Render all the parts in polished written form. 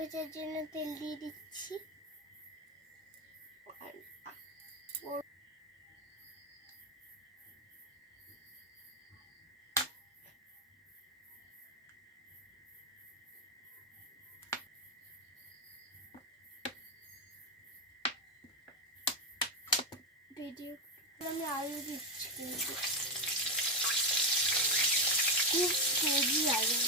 ভাজার জন্য তেল দিয়ে দিচ্ছি। ভিডিও আমি আলু দিচ্ছি, কিন্তু খুব কেজি আলু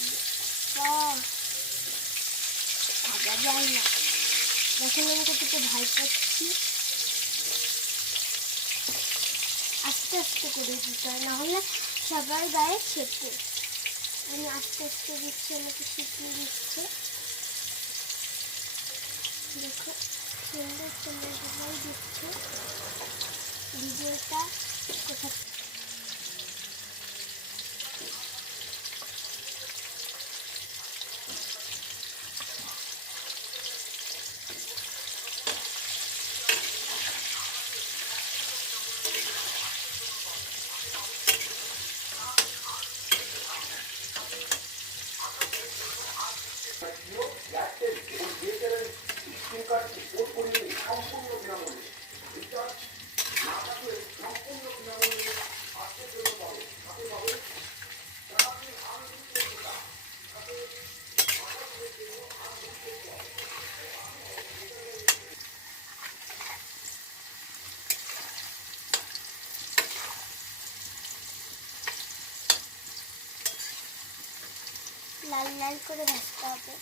ভাজা যায় না। দেখুন আমি কতটা ভাই করছি, আস্তে আস্তে করে দিতে হয়, নাহলে সবার গায়ে ছেপে। আমি আস্তে আস্তে দিচ্ছি, আমাকে শিখিয়ে দিচ্ছে। দেখো সুন্দর সুন্দর সবাই দিচ্ছে। ভিডিওটা কোথায় লাল লাল করে ভাজতে হবে।